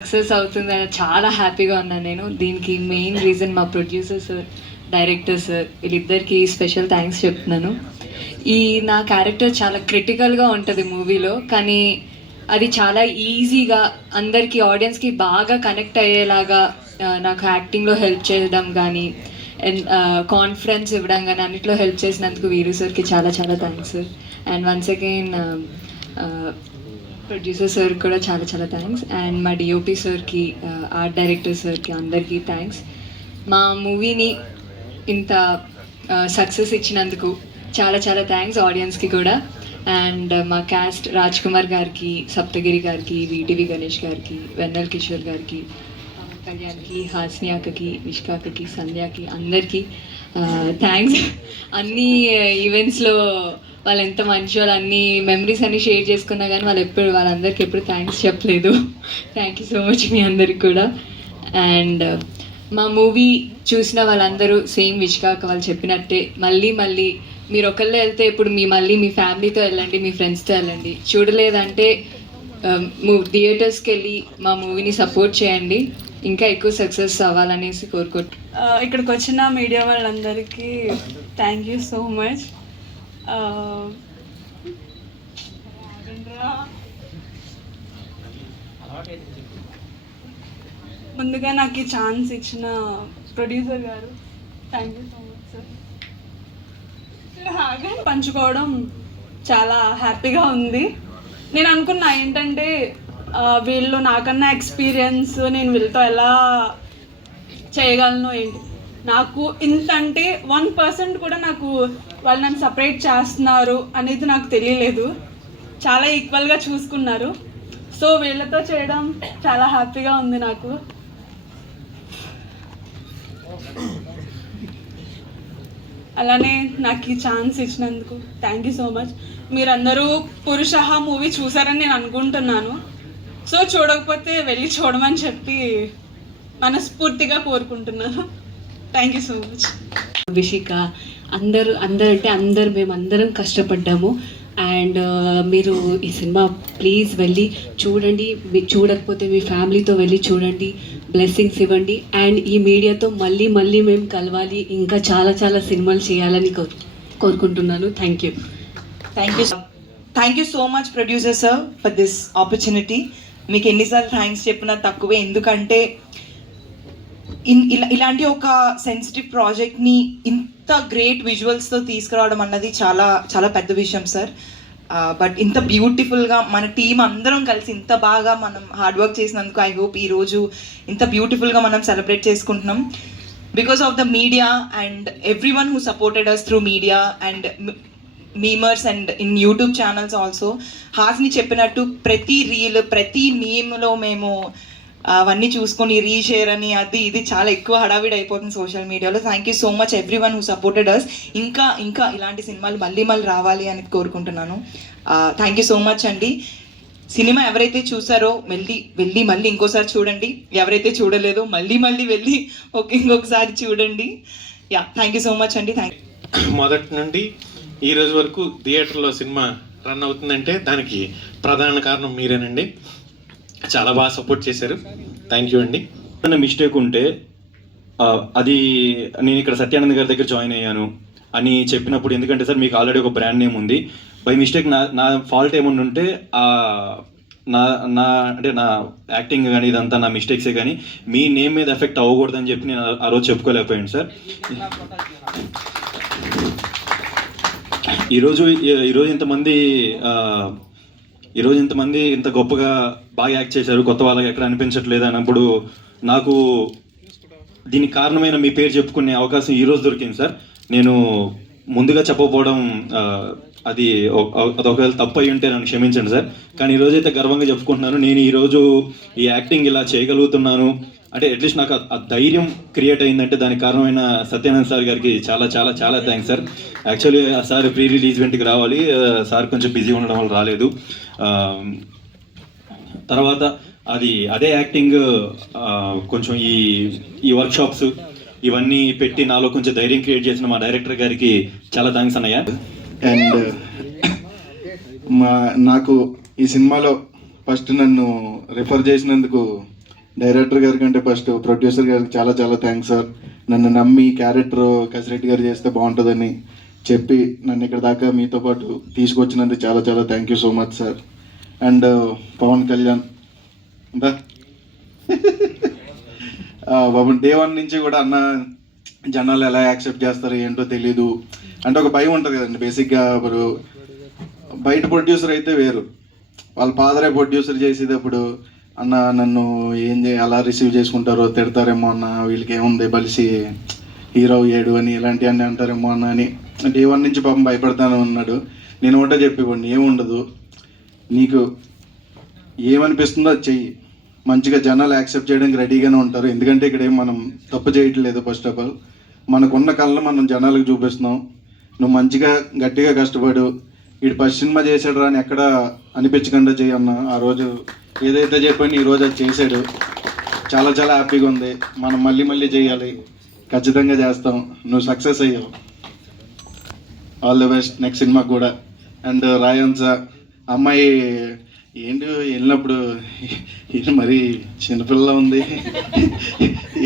Success అవుతుందని చాలా హ్యాపీగా ఉన్నాను నేను. దీనికి మెయిన్ రీజన్ మా ప్రొడ్యూసర్ సార్, డైరెక్టర్ సార్, వీళ్ళిద్దరికి స్పెషల్ థ్యాంక్స్ చెప్తున్నాను. నా క్యారెక్టర్ చాలా క్రిటికల్గా ఉంటుంది మూవీలో, కానీ అది చాలా ఈజీగా అందరికీ ఆడియన్స్కి బాగా కనెక్ట్ అయ్యేలాగా నాకు యాక్టింగ్లో హెల్ప్ చేయడం కానీ అండ్ కాన్ఫిడెన్స్ ఇవ్వడం కానీ అన్నిట్లో హెల్ప్ చేసినందుకు వీరు సార్కి చాలా చాలా thanks sir. And once again producer sir కూడా చాలా చాలా థ్యాంక్స్. అండ్ మా డిఓపి సార్కి, ఆర్ట్ డైరెక్టర్ సార్కి, అందరికీ థ్యాంక్స్. మా మూవీని ఇంత సక్సెస్ ఇచ్చినందుకు చాలా చాలా థ్యాంక్స్ ఆడియన్స్కి కూడా. అండ్ మా క్యాస్ట్ రాజ్ కుమార్ గారికి, సప్తగిరి గారికి, వీటీవీ గణేష్ గారికి, వెన్నెల్ కిషోర్ గారికి, కళ్యాణ్కి, హాస్ని అక్కకి, నిష్కాకి, సంధ్యాకి, అందరికీ థ్యాంక్స్. అన్ని ఈవెంట్స్లో వాళ్ళు ఎంత మంచి వాళ్ళు, అన్ని మెమరీస్ అన్ని షేర్ చేసుకున్నా కానీ వాళ్ళందరికీ ఎప్పుడు థ్యాంక్స్ చెప్పలేదు. థ్యాంక్ యూ సో మచ్ మీ అందరికి కూడా. అండ్ మా మూవీ చూసిన వాళ్ళందరూ సేమ్ విష్కాక వాళ్ళు చెప్పినట్టే మళ్ళీ మీరు ఒకళ్ళే వెళ్తే ఇప్పుడు మళ్ళీ మీ ఫ్యామిలీతో వెళ్ళండి, మీ ఫ్రెండ్స్తో వెళ్ళండి. చూడలేదంటే థియేటర్స్కి వెళ్ళి మా మూవీని సపోర్ట్ చేయండి, ఇంకా ఎక్కువ సక్సెస్ అవ్వాలనేసి ఇక్కడికి వచ్చిన మీడియా వాళ్ళందరికీ థ్యాంక్ యూ సో మచ్. ముందుగా నాకు ఈ ఛాన్స్ ఇచ్చిన ప్రొడ్యూసర్ గారు thank you so much sir. పంచుకోవడం చాలా హ్యాపీగా ఉంది. నేను అనుకున్నా ఏంటంటే వీళ్ళు నాకన్నా ఎక్స్పీరియన్స్, నేను వీళ్ళతో ఎలా చేయగలను ఏంటి, నాకు ఇంత అంటే 1% కూడా నాకు వాళ్ళు నన్ను సపరేట్ చేస్తున్నారు అనేది నాకు తెలియలేదు. చాలా ఈక్వల్గా చూసుకున్నారు. సో వీళ్ళతో చేయడం చాలా హ్యాపీగా ఉంది నాకు. అలానే నాకు ఈ ఛాన్స్ ఇచ్చినందుకు థ్యాంక్ యూ సో మచ్. మీరందరూ పురుషహ మూవీ చూసారని నేను అనుకుంటున్నాను. సో చూడకపోతే వెళ్ళి చూడమని చెప్పి మనస్ఫూర్తిగా కోరుకుంటున్నాను. Thank you so much. అభిషేక అందరూ మేమందరం కష్టపడ్డాము. అండ్ మీరు ఈ సినిమా ప్లీజ్ వెళ్ళి చూడండి. మీరు చూడకపోతే మీ ఫ్యామిలీతో వెళ్ళి చూడండి, బ్లెస్సింగ్స్ ఇవ్వండి. అండ్ ఈ మీడియాతో మళ్ళీ మేము కలవాలి, ఇంకా చాలా చాలా సినిమాలు చేయాలని కోరుకుంటున్నాను. Thank you. Thank you so much producer sir for this opportunity. మీకు ఎన్నిసార్లు థ్యాంక్స్ చెప్పినా తక్కువే, ఎందుకంటే ఇలాంటి ఒక సెన్సిటివ్ ప్రాజెక్ట్ని ఇంత గ్రేట్ విజువల్స్తో తీసుకురావడం అన్నది చాలా చాలా పెద్ద విషయం సార్. బట్ ఇంత బ్యూటిఫుల్గా మన టీం అందరం కలిసి ఇంత బాగా మనం హార్డ్ వర్క్ చేసినందుకు ఐ హోప్ ఈరోజు ఇంత బ్యూటిఫుల్గా మనం సెలబ్రేట్ చేసుకుంటున్నాం because of the media and everyone who supported us through media and memers and in YouTube channels also. హాస్ని చెప్పినట్టు ప్రతి రీల్, ప్రతి మీమ్లో మేము అవన్నీ చూసుకొని రీషేర్ అని అది ఇది చాలా ఎక్కువ హడావిడి అయిపోతుంది సోషల్ మీడియాలో. Thank you so much everyone who supported us. ఇంకా ఇలాంటి సినిమాలు మళ్ళీ రావాలి అని కోరుకుంటున్నాను. థ్యాంక్ యూ సో మచ్ అండి. సినిమా ఎవరైతే చూసారో వెళ్ళి మళ్ళీ ఇంకోసారి చూడండి. ఎవరైతే చూడలేదో మళ్ళీ వెళ్ళి ఇంకొకసారి చూడండి. Yeah, thank you so much అండి. మొదటి నుండి ఈ రోజు వరకు థియేటర్లో సినిమా రన్ అవుతుందంటే దానికి ప్రధాన కారణం మీరేనండి. చాలా బాగా సపోర్ట్ చేశారు. థ్యాంక్ యూ అండి. ఏమైనా మిస్టేక్ ఉంటే అది నేను ఇక్కడ సత్యానంద్ గారి దగ్గర జాయిన్ అయ్యాను అని చెప్పినప్పుడు, ఎందుకంటే సార్ మీకు ఆల్రెడీ ఒక బ్రాండ్ నేమ్ ఉంది, బై మిస్టేక్ నా ఫాల్ట్ ఏమన్నా ఉంటే నా యాక్టింగ్ కానీ ఇదంతా నా మిస్టేక్సే, కానీ మీ నేమ్ మీద ఎఫెక్ట్ అవ్వకూడదని చెప్పి నేను ఆ రోజు చెప్పుకోలేకపోయాను సార్. ఈరోజు ఇంతమంది ఇంత గొప్పగా బాగా యాక్ట్ చేశారు, కొత్త వాళ్ళకి ఎక్కడ అనిపించట్లేదు అన్నప్పుడు నాకు దీనికి కారణమైన మీ పేరు చెప్పుకునే అవకాశం ఈరోజు దొరికింది సార్. నేను ముందుగా చెప్పకపోవడం అది ఒకవేళ తప్పు అయి ఉంటే నన్ను క్షమించండి సార్. కానీ ఈరోజైతే గర్వంగా చెప్పుకుంటున్నాను, నేను ఈరోజు ఈ యాక్టింగ్ ఇలా చేయగలుగుతున్నాను అంటే అట్లీస్ట్ నాకు ఆ ధైర్యం క్రియేట్ అయిందంటే దానికి కారణమైన సత్యానంద్ సార్ గారికి చాలా చాలా చాలా thanks sir. Actually sir pre release ఈవెంట్కి రావాలి, సార్ కొంచెం బిజీ ఉండడం వల్ల రాలేదు. తర్వాత అదే యాక్టింగ్ కొంచెం ఈ వర్క్షాప్స్ ఇవన్నీ పెట్టి నాలో కొంచెం ధైర్యం క్రియేట్ చేసిన మా డైరెక్టర్ గారికి చాలా థ్యాంక్స్ అన్నయ్య. అండ్ నాకు ఈ సినిమాలో ఫస్ట్ నన్ను రిఫర్ చేసినందుకు డైరెక్టర్ గారి కంటే ఫస్ట్ ప్రొడ్యూసర్ గారికి చాలా చాలా థ్యాంక్స్ సార్. నన్ను నమ్మి క్యారెక్టర్ కసిరెడ్డి గారు చేస్తే బాగుంటుందని చెప్పి నన్ను ఇక్కడ దాకా మీతో పాటు తీసుకొచ్చినందుకు చాలా చాలా thank you so much sir. And Pawan Kalyan బా బాబు డే 1 నుంచి కూడా అన్న జనాలు ఎలా యాక్సెప్ట్ చేస్తారు ఏంటో తెలీదు అంటే ఒక భయం ఉంటుంది కదండి. బేసిక్గా ఇప్పుడు బయట ప్రొడ్యూసర్ అయితే వేరు, వాళ్ళ ఫాదరే ప్రొడ్యూసర్ చేసేటప్పుడు అన్న నన్ను అలా రిసీవ్ చేసుకుంటారో తిడతారేమో అన్న, వీళ్ళకి ఏముంది బలిసి హీరో ఏడు అని ఇలాంటివన్నీ అంటారేమో అన్న అని డే 1 నుంచి పాపం భయపడతాను అన్నాడు. నేను ఒకటే చెప్పేవాడిని, ఏముండదు, నీకు ఏమనిపిస్తుందో అది చెయ్యి, మంచిగా జనాలు యాక్సెప్ట్ చేయడానికి రెడీగానే ఉంటారు. ఎందుకంటే ఇక్కడ ఏం మనం తప్పు చేయట్లేదు. ఫస్ట్ ఆఫ్ ఆల్ మనకున్న కళ్ళ మనం జనాలకు చూపిస్తున్నాం. నువ్వు మంచిగా గట్టిగా కష్టపడు, వీడు ఫస్ట్ సినిమా చేశాడు రా అని ఎక్కడ అనిపించకుండా చేయన్న. ఆ రోజు ఏదైతే చెప్పాను ఈరోజు అది చేశాడు. చాలా చాలా హ్యాపీగా ఉంది. మనం మళ్ళీ మళ్ళీ చేయాలి, ఖచ్చితంగా చేస్తాం. నువ్వు సక్సెస్ అయ్యావు. ఆల్ ది బెస్ట్ నెక్స్ట్ సినిమాకి కూడా. అండ్ రాయన్స్ అమ్మాయి ఏంటి వెళ్ళినప్పుడు మరి చిన్నపిల్ల ఉంది,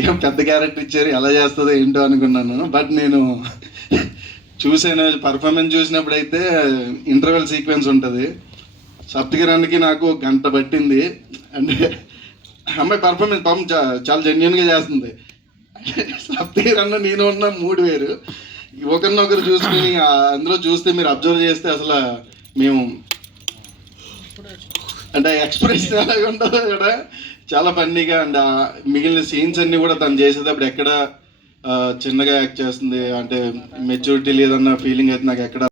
ఏం పెద్ద క్యారెక్టర్ ఇచ్చారు, ఎలా చేస్తుందో ఏంటో అనుకున్నాను. బట్ నేను చూసాను, పర్ఫార్మెన్స్ చూసినప్పుడు అయితే ఇంటర్వెల్ సీక్వెన్స్ ఉంటుంది, సప్తగిరానికి నాకు 1 గంట పట్టింది. అంటే అమ్మాయి పర్ఫార్మెన్స్ పాపం చాలా జెన్యున్గా చేస్తుంది. సప్తగిరన్న నేను ఉన్న 3 వేరు, ఒకరినొకరు చూసుకుని అందులో చూస్తే మీరు అబ్జర్వ్ చేస్తే అసలు మేము అంటే ఎక్స్ప్రెషన్ ఎలాగ ఉంటుందో కూడా చాలా ఫన్నీగా. అండ్ మిగిలిన సీన్స్ అన్నీ కూడా తను చేసేటప్పుడు ఎక్కడ చిన్నగా యాక్ట్ చేస్తుంది, అంటే మెచ్యూరిటీ లేదన్న ఫీలింగ్ అయితే నాకు ఎక్కడ